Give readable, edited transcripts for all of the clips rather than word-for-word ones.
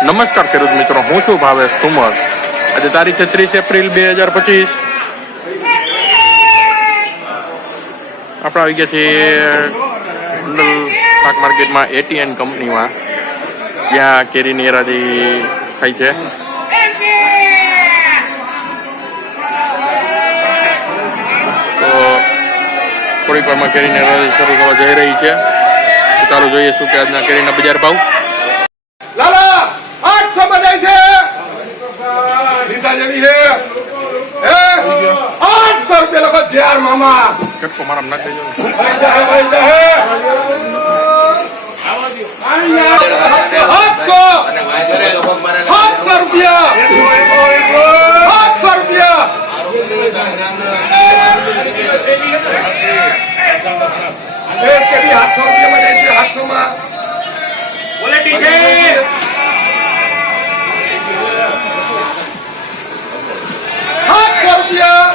નમસ્કાર ખેડૂત મિત્રો, હું છું ભાવેશ ઠુમર. આજે તારીખ છે 30 એપ્રિલ 2025. આપણે આવી ગયા છીએ ગોંડલ શાક માર્કેટમાં એટીએન કંપનીમાં, જ્યાં કેરીની હરાજી થાય છે. તો થોડીક વારમાં કેરીની હરાજી શરૂ થવા જઈ રહી છે. ચાલો જોઈએ શું કે આજના કેરીના બજાર ભાવ. લાલા 800 માં જાય છે લીધા જેવી છે 800 રૂપિયા લખો જ્યાર મામા કેટલો મારા નાખી જો ભાઈ જાય 700 રૂપિયા 700 રૂપિયા કે ભી 800 રૂપિયા માં જાય છે 800 માં ક્વોલિટી છે 700 રૂપિયા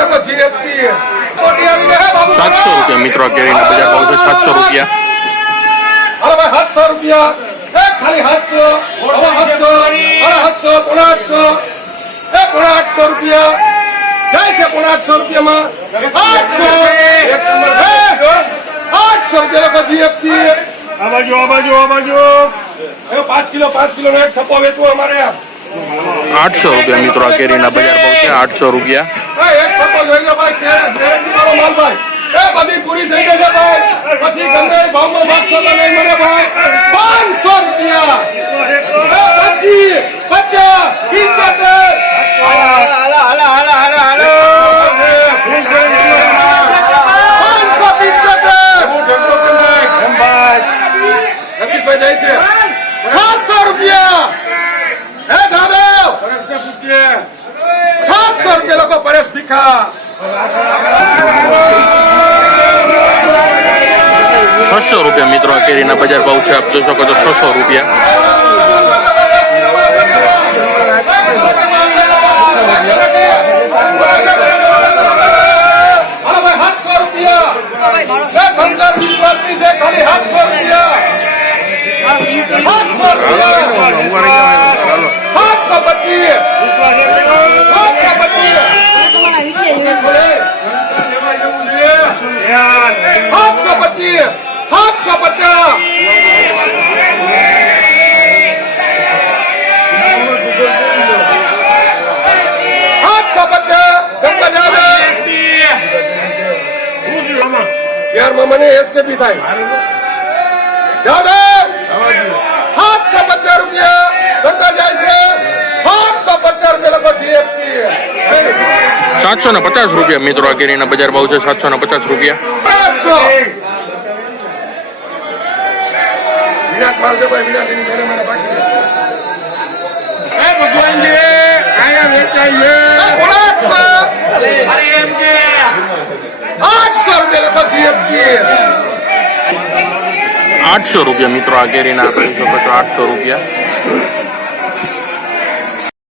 લખો જીએફસી 700 રૂપિયા મિત્રો. કેરીના બજાર ભાવ છે 700 રૂપિયા. અરે ભાઈ 700 રૂપિયા ખાલી 700 800 રૂપિયા જાય છે 800 રૂપિયામાં 800 રૂપિયા લખો જીએફસી. આ બાજુ 5 કિલો નો એક થપ્પો વેચવો અમારે 800 રૂપિયા મિત્રો. આ કેરીના બજાર ભાવ છે 800 રૂપિયા. એક થપ્પો જોઈ લો ભાઈ, ગેરંટી વાળો માલ ભાઈ. બધી પૂરી થઈ ગઈ છે ભાઈ, પછી ગમે ભાવમાં માગશો તો નહીં મને ભાઈ. 500 રૂપિયા 25 700 રૂપિયા હે જાદવ 700 રૂપિયા લોકો પરેશ ભીખા 600 રૂપિયા મિત્રો. આ કેરીના બજાર ભાવ છે, આપ જોઈ શકો છો 600 રૂપિયા. यार મને એસકેપી થાય દાદા 750 રૂપિયા શંકર જાય છે 750 રૂપિયા લખો જીએફસી 750 રૂપિયા મિત્રો. આ કેરીના બજાર ભાવ છે 750 રૂપિયા. 800 વિરાટ માલ દે ભાઈ, વિરાટ ની મેરે મને બાકી એ ભગવાનજી આયા વેચાય છે 800 રૂપિયા લખો જીએફસી 800 રૂપિયા મિત્રો. આ કેરીના આપણે 800 રૂપિયા.